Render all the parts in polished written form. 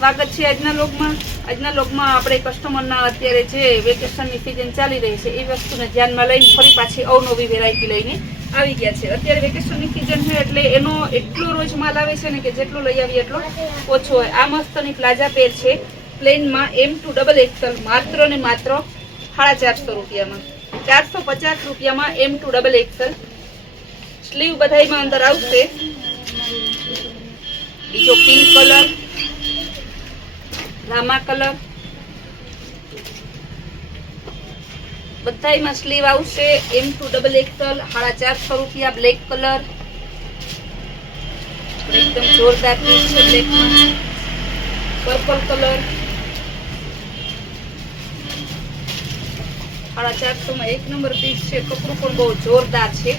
સ્વાગત છે આજના લોગમાં આપણે કસ્ટમરના અત્યારે જે વેકેશનની સિઝન ચાલી રહી છે એ વસ્તુને ધ્યાનમાં લઈને ફરી પાછી અવનવી વેરાયટી લઈને આવી ગયા છે। અત્યારે વેકેશનની સિઝન છે એટલે એનો એટલો રોજ માલ આવે છે ને કે જેટલો લઈ આવીએ એટલો ઓછો હોય। આ મસ્તની પ્લાઝા પેર છે પ્લેનમાં M2XXL માત્ર ને માત્ર 450 રૂપિયામાં, 450 રૂપિયામાં M2XXL। સ્લીવ બધાયમાં અંદર આવશે। બીજો પિંક કલર, રામા કલર, બધાયમાં સ્લીવ આવશે। M2XXL 450 રૂપિયા। બ્લેક કલર એકદમ જોરદાર પીસ છે બ્લેકમાં। પર્પલ કલર 450 માં એક નંબર પીસ છે। કપડું પણ બહુ જોરદાર છે।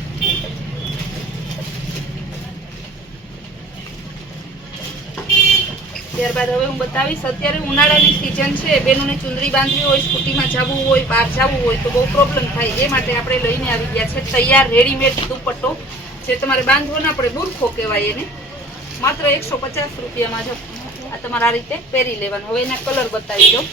ત્યારબાદ હવે હું બતાવીશ, અત્યારે ઉનાળાની સિઝન છે, બેનોને ચુંદડી બાંધવી હોય, સ્કૂટીમાં જવું હોય, બહાર જવું હોય તો બહુ પ્રોબ્લેમ થાય, એ માટે આપણે લઈને આવી ગયા છે તૈયાર રેડીમેડ દુપટ્ટો જે તમારે બાંધવો ના પડે, બુરખો કહેવાય એને। માત્ર 150 રૂપિયામાં જ આ તમારે આ રીતે પહેરી લેવાનું। હવે એના કલર બતાવી દઉં।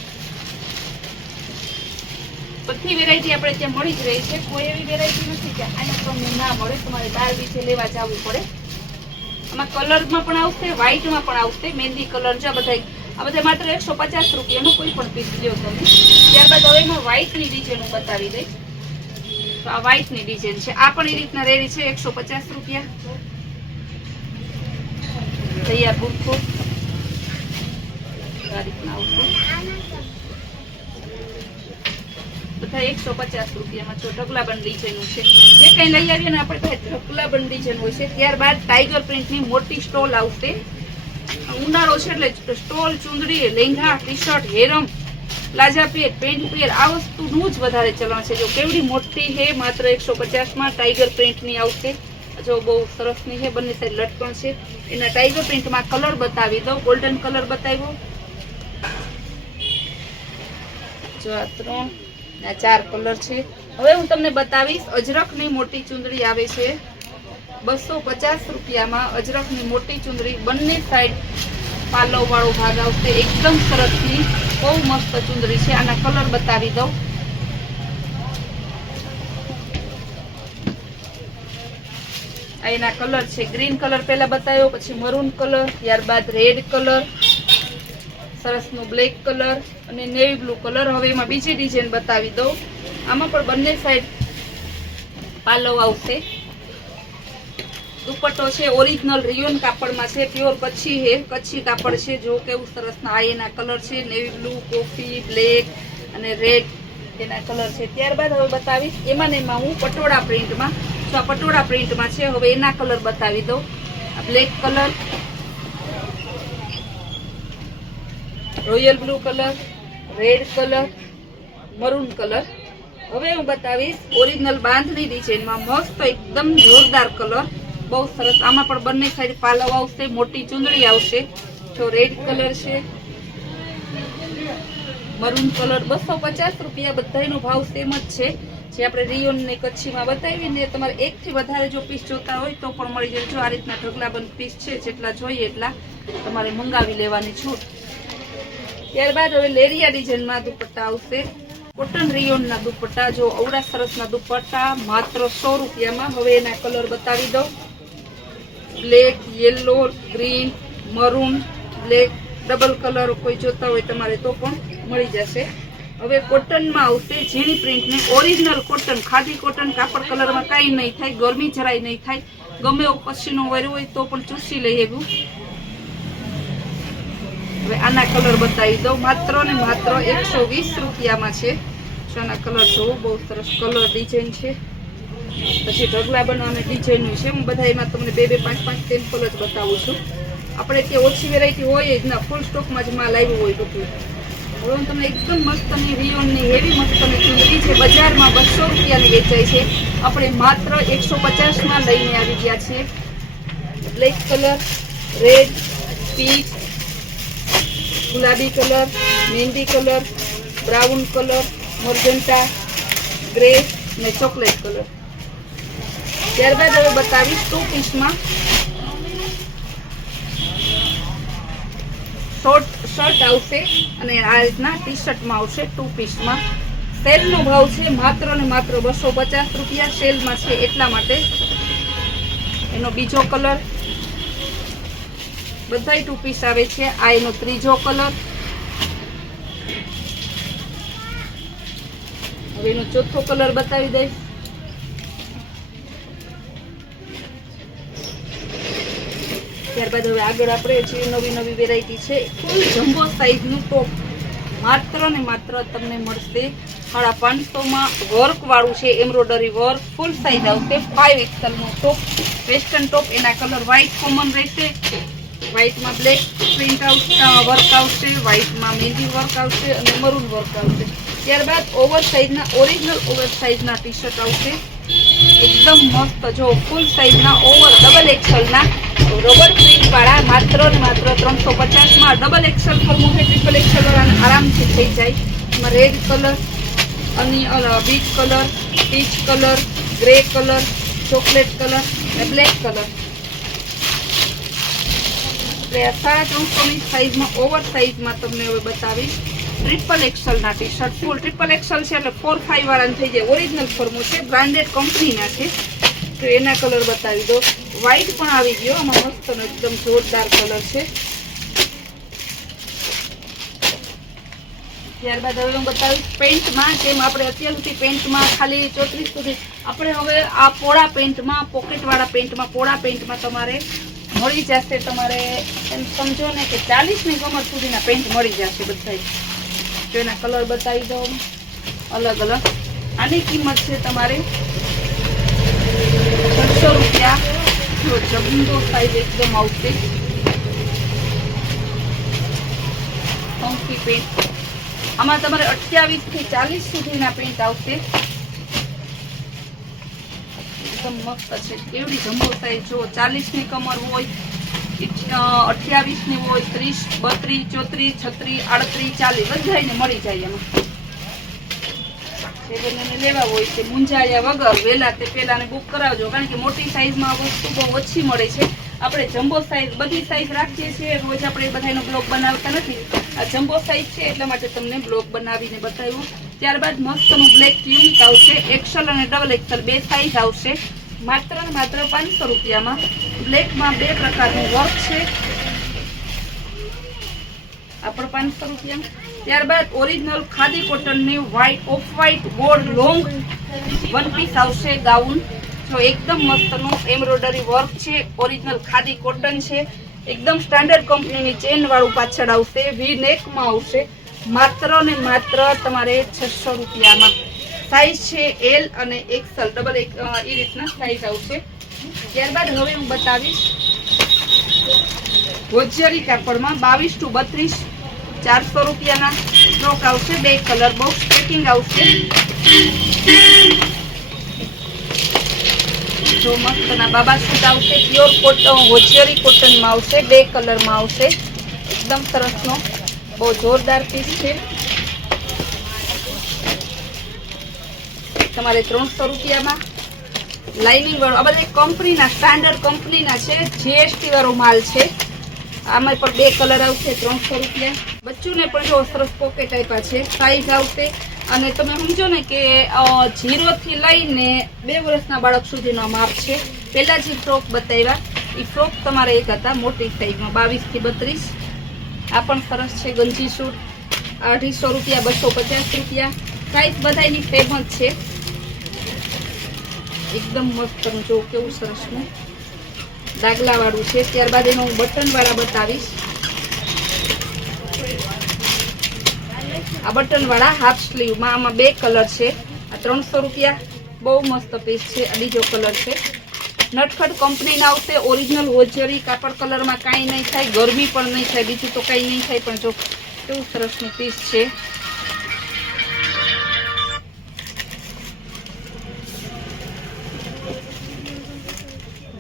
બધી વેરાયટી આપણે ત્યાં મળી જ રહી છે, કોઈ એવી વેરાયટી નથી કે અહીંયા તમને ના મળે, તમારે બહાર બીજે લેવા જવું પડે। આમાં કલરમાં પણ આવશે, વ્હાઈટમાં પણ આવશે, મહેંદી કલર છે। આ બધા માત્ર 150 રૂપિયાનો કોઈ પણ પીસ લ્યો તમે। ત્યારબાદ હવે એમાં વ્હાઈટની ડિઝાઇન હું બતાવી દઈશ। તો આ વ્હાઈટની ડિઝાઇન છે, આ પણ એ રીતના રેડી છે 150 રૂપિયા। તૈયાર બુરખો આ રીતના આવશે, બધા 150 રૂપિયામાં। જો ઢગલાબંધ ડિઝાઇનનું છે, જે કઈ લઈ આવીએ ને આપણે પાસે ઢગલાબંધ ડિઝાઇન હોય છે। ત્યારબાદ ટાઈગર પ્રિન્ટની મોટી સ્ટોલ આવશે। ઉનાળો છે એટલે સ્ટોલ, ચુંદડી, લેંઘા, T shirt, harem, palazzo pair, pant pair આ વસ્તુનું જ વધારે ચલણ છે। જો કેવડી મોટી છે, માત્ર 150 માં ટાઈગર પ્રિન્ટની આવશે। જો બહુ સરસની છે, બંને સાઈડ લટકણ છે। એના ટાઈગર પ્રિન્ટમાં કલર બતાવી દઉં। ગોલ્ડન કલર બતાવ્યો, જો આ 3 આ 4 કલર છે। હવે હું તમને બતાવીશ, અજરકની મોટી ચુંદડી આવે છે 250 રૂપિયામાં। અજરકની મોટી ચુંદડી, બંને સાઈડ પાલવ વાળો ભાગ આવશે, એકદમ સરસની બહુ મસ્ત ચુંદડી છે। આના કલર બતાવી દઉં। આ એના કલર છે, ગ્રીન કલર પહેલા બતાવ્યો, પછી મરૂન કલર, ત્યારબાદ રેડ કલર, સરસનો બ્લેક કલર અને નેવી બ્લુ કલર। હવે એમાં બીજી ડિઝાઇન બતાવી દઉં। આમાં પણ બંને સાઈડ પાલવ આવશે। દુપટ્ટો છે ઓરિજિનલ રિયોન કાપડમાં છે, પ્યોર કચ્છી છે, કચ્છી કાપડ છે। જો કેવું સરસ ના આ એના કલર છે, નેવી બ્લુ, કોફી, બ્લેક અને રેડ એના કલર છે। ત્યારબાદ હવે બતાવીશ એમાં ને એમાં હું પટોળા પ્રિન્ટમાં, જો આ પટોળા પ્રિન્ટમાં છે, હવે એના કલર બતાવી દઉં। આ black colour, royal blue colour, red colour, maroon colour. હવે હું બતાવીશ ઓરિજિનલ બાંધણી ડિઝાઇનમાં મસ્ત એકદમ જોરદાર કલર, બહુ સરસ। આમાં પણ બંને સાઈડ પાલવ આવશે, મોટી ચુંદડી આવશે। જો રેડ કલર છે, મરૂન કલર 250 રૂપિયા, બધાનો ભાવ સેમ જ છે। જે આપણે રિયોન ને કચ્છીમાં બતાવી ને, તમારે એકથી વધારે જો પીસ જોતા હોય તો પણ મળી જાય। જો આ રીતના ઢગલાબંધ પીસ છે, જેટલા જોઈએ એટલા તમારે મંગાવી લેવાની છૂટ। ત્યારબાદ હવે લેરિયા ડિઝાઇનમાં દુપટ્ટા આવશે, કોટન રિયોનના દુપટ્ટા। જો અવડા સરસના દુપટ્ટા માત્ર 100 રૂપિયામાં। હવે એના કલર બતાવી દઉં। Black, yellow, green, maroon, black, double colour કોઈ જોતા હોય તમારે તો પણ મળી જશે। હવે કોટનમાં આવશે, ઝીણી પ્રિન્ટની ઓરિજિનલ કોટન, ખાદી કોટન કાપડ, કલરમાં કાંઈ નહીં થાય, ગરમી જરાય નહીં થાય, ગમે એવો પસીનો વર્યો હોય તો પણ ચૂસી લઈ એવું। હવે આના કલર બતાવી દઉં, માત્ર ને માત્ર 120 રૂપિયામાં છે। આના કલર જોવો, બહુ સરસ કલર ડિઝાઇન છે। પછી ઢગલા બનાવવાની ડિઝાઇનનું છે, હું બધા એમાં તમને 2-2, 5-5 સેમ્પલ જ બતાવું છું। આપણે ત્યાં ઓછી વેરાયટી હોય જ ના, ફૂલ સ્ટોકમાં જ માલ આવ્યો હોય બધું। હવે હું તમને એકદમ મસ્તની રિયોનની હેવી મસ્તની ચુંદડી છે, બજારમાં 200 રૂપિયાની વેચાય છે, આપણે માત્ર 150માં લઈને આવી ગયા છીએ। બ્લેક કલર, રેડ, પીચ, ગુલાબી કલર, મહેંદી colour, brown colour, magenta, grey અને ચોકલેટ કલર। ત્યારબાદ હવે બતાવીશ 2 પીસમાં। શોર્ટ શર્ટ આવશે અને આ રીતના ટી શર્ટમાં આવશે 2 પીસમાં. સેલનો ભાવ છે માત્ર ને માત્ર 250 રૂપિયા. સેલમાં છે એટલા માટે. એનો બીજો કલર, બધાય 2 પીસ આવે છે. આ એનો ત્રીજો કલર. હવે એનો ચોથો કલર બતાવી દઈશ. ત્યારબાદ હવે આગળ આપણે જે નવી વેરાયટી છે, ફૂલ જમ્બો સાઈઝનું ટોપ માત્ર ને માત્ર તમને મળશે 550 વર્ક વાળું છે, એમ્બ્રોડરી વર્ક, ફૂલ સાઈઝ આવશે. 5XL નું ટોપ, વેસ્ટર્ન ટોપ. એના કલર વ્હાઈટ કોમન રહેશે. વ્હાઈટમાં બ્લેક પ્રિન્ટ વર્ક આવશે, વ્હાઈટમાં મહેંદી વર્ક આવશે અને મરૂન વર્ક આવશે. ત્યારબાદ ઓવર સાઈઝના, ઓરિજિનલ ઓવર સાઈઝના ટી શર્ટ આવશે. એકદમ મસ્ત, જો ફૂલ સાઈઝના ઓવર ડબલ એક્સેલના રબર પ્રિન્ટ વાળા માત્ર ને માત્ર 350 માં. ડબલ એક્સેલ ફરમું છે, ટ્રિપલ એક્સેલ વાળા આરામથી થઈ જાય. એમાં રેડ કલર અને beach colour, peach colour, grey colour, chocolate colour અને બ્લેક કલર. 350 ની સાઈઝમાં ઓવર સાઈઝમાં તમને હવે બતાવીશ ટ્રિપલ એક્સેલ ના ટી શર્ટ. ફૂલ ટ્રિપલ એક્સેલ છે એટલે 4-5 વાળા થઈ જાય. ઓરિજિનલ ફોર્મો છે, બ્રાન્ડેડ કંપનીના છે. તો એના કલર બતાવી દો. વ્હાઈટ પણ આવી ગયો, આમાં મસ્ત એકદમ જોરદાર કલર છે. ત્યારબાદ હવે હું બતાવીશ પેન્ટમાં. જેમ આપણે અત્યાર સુધી પેન્ટમાં ખાલી 34 સુધી, આપણે હવે આ પોળા પેન્ટમાં, પોકેટ વાળા પેન્ટમાં, પોળા પેન્ટમાં તમારે મળી જશે. તમારે એમ સમજો ને કે 40 ની કમર સુધીના પેન્ટ મળી જશે બધા. તો એના કલર બતાવી દઉં અલગ અલગ. આની કિંમત છે તમારે 600 રૂપિયા. જમ્બો સાઈઝ એકદમ આવશે. Funky pant. આમાં તમારે 28 થી 40 સુધીના પેન્ટ આવશે. એકદમ મસ્ત છે. એવડી જમ્બો સાઈઝ જો 40 ની કમર હોય, 28 ની હોય, 30, 32, 34, 36, 40 બધાને મળી જાય. એમાં જે બધાને લેવા હોય છે મુંજાયા વગર વહેલા તે પહેલાને બુક કરાવજો, કારણ કે મોટી સાઈઝમાં વસ્તુ બહુ ઓછી મળે છે. આપણે જમ્બો સાઈઝ બધી સાઈઝ રાખીએ છીએ, રોજ આપણે બધાનો બ્લોગ બનાવતા નથી. આ જમ્બો સાઈઝ છે એટલા માટે તમને બ્લોગ બનાવીને બતાવ્યું. ત્યારબાદ મસ્તનું બ્લેક ટ્યુનિક આવશે. એક્સેલ અને ડબલ એક્સેલ 2 સાઈઝ આવશે. માત્ર ને માત્ર 500 રૂપિયામાં. બ્લેકમાં 2 પ્રકારનું વર્ક છે. આ પણ 500 રૂપિયા. ત્યારબાદ ઓરિજિનલ ખાદી કોટનની white, off white gold long 1 piece આવશે ગાઉન. જો એકદમ મસ્તનું એમ્બ્રોડરી વર્ક છે. ઓરિજિનલ ખાદી કોટન છે. એકદમ સ્ટાન્ડર્ડ કંપનીની ચેન વાળું પાછળ આવશે. વી નેકમાં આવશે. માત્ર ને માત્ર તમારે 600 રૂપિયામાં. સાઈઝ છે એલ અને એક્સેલ, ડબલ એ રીતના સાઈઝ આવશે. ત્યારબાદ હવે હું બતાવીશ હોજરી કાપડમાં 22 to 32 400 રૂપિયાના સ્ટોક આવશે. 2 કલર બોક્સ પેકિંગ આવશે. જો મસ્તના બાબા સૂટ આવશે. પ્યોર કોટન, હોજરી કોટનમાં આવશે. 2 કલરમાં આવશે. એકદમ સરસનો બહુ જોરદાર પીસ છે. તમારે 300 રૂપિયામાં. લાઇનિંગ વાળો, આ બધા કંપનીના સ્ટાન્ડર્ડ કંપનીના છે. જીએસટી વાળો માલ છે. આમાં પણ 2 કલર આવશે. 300 રૂપિયા. બચ્ચુને પણ જો સરસ પોકેટ આપ્યા છે. સાઈઝ આવશે અને તમે સમજો ને કે 0 થી લઈને 2 વર્ષના બાળક સુધીનો માપ છે. પહેલા જે ફ્રોક બતાવ્યા એ ફ્રોક તમારે એક હતા મોટી સાઈઝમાં 22 થી 32. આ પણ સરસ છે. ગંજી સૂટ 250 રૂપિયા, 250 રૂપિયા. સાઈઝ બધાની સેમ જ છે. એકદમ મસ્ત જો કેવું સરસનું ડાગલા વાળું છે. ત્યારબાદ એનો હું બટન વાળા બતાવીશ. આ બટન વાળા હાફ સ્લીવમાં, આમાં 2 કલર છે. આ 300 રૂપિયા. બહુ મસ્ત પીસ છે. આ બીજો કલર છે. નટખટ કંપનીના આવશે. ઓરિજિનલ હોજરી કાપડ કલરમાં કાંઈ નહીં થાય, ગરમી પણ નહીં થાય, બીજું તો કાંઈ નહીં થાય. પણ જો કેવું સરસનું પીસ છે.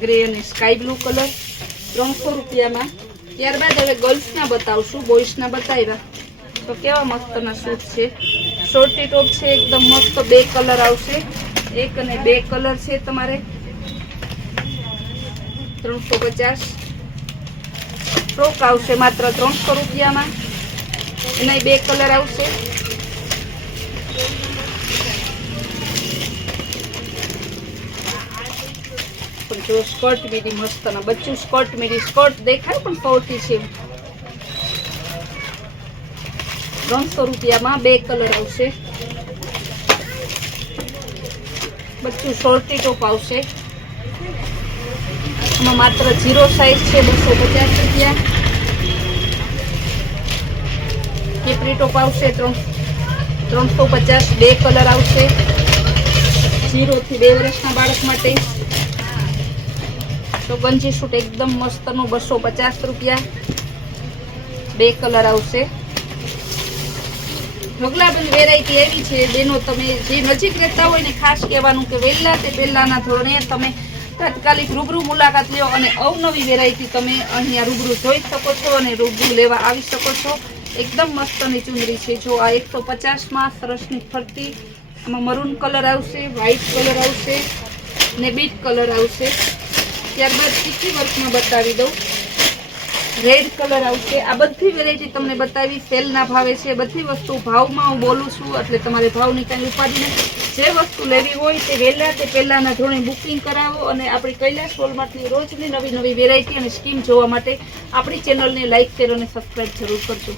ગ્રે અને સ્કાય બ્લુ કલર 300 રૂપિયામાં. ત્યારબાદ હવે ગર્લ્સના બતાવશું. બોಯ್સના બતાવ્યા તો કેવા મસ્તના સૂટ છે. શોર્ટી ટોપ છે. એકદમ મસ્ત 2 કલર આવશે. 1 અને 2 કલર છે. તમારે 350. ફ્રોક આવશે માત્ર 300 રૂપિયામાં. એના 2 કલર આવશે. પણ જો સ્કર્ટ મીડી મસ્ત ના બચ્ચું સ્કર્ટ મીડી સ્કર્ટ દેખાય પણ સોટી છે. 300 રૂપિયામાં 2 કલર આવશે. બચ્ચું શોર્ટી ટોપ આવશે. આમાં માત્ર 0 સાઈઝ છે 250 રૂપિયા. કેપરી ટોપ આવશે 350. 2 કલર આવશે. 0 થી 2 વર્ષના બાળક માટે. તો ગંજી સૂટ એકદમ મસ્તનું 250 રૂપિયા. 2 કલર આવશે. ઢગલાબંધ વેરાયટી એવી છે બેનો, તમે જે નજીક રહેતા હોય ને ખાસ કહેવાનું કે વહેલા તે પહેલાના ધોરણે તમે તાત્કાલિક રૂબરૂ મુલાકાત લ્યો અને અવનવી વેરાયટી તમે અહીંયા રૂબરૂ જોઈ શકો છો અને રૂબરૂ લેવા આવી શકો છો. એકદમ મસ્તની ચુંદડી છે. જો આ 150માં સરસની ફરતી. આમાં મરૂન કલર આવશે, વ્હાઈટ કલર આવશે ને બીટ કલર આવશે. ત્યારબાદ ટીકી વર્કમાં બતાવી દઉં. રેડ કલર આવશે. આ બધી વેરાયટી તમને બતાવી સેલના ભાવે છે. બધી વસ્તુ ભાવમાં હું બોલું છું એટલે તમારે ભાવની કાંઈ ઉપાધિ નથી. જે વસ્તુ લેવી હોય તે વહેલા તે પહેલાના ધોરણે બુકિંગ કરાવો અને આપણી કૈલાશ વોલમાંથી રોજની નવી નવી વેરાયટી અને સ્કીમ જોવા માટે આપણી ચેનલને લાઈક શેર અને સબસ્ક્રાઈબ જરૂર કરજો.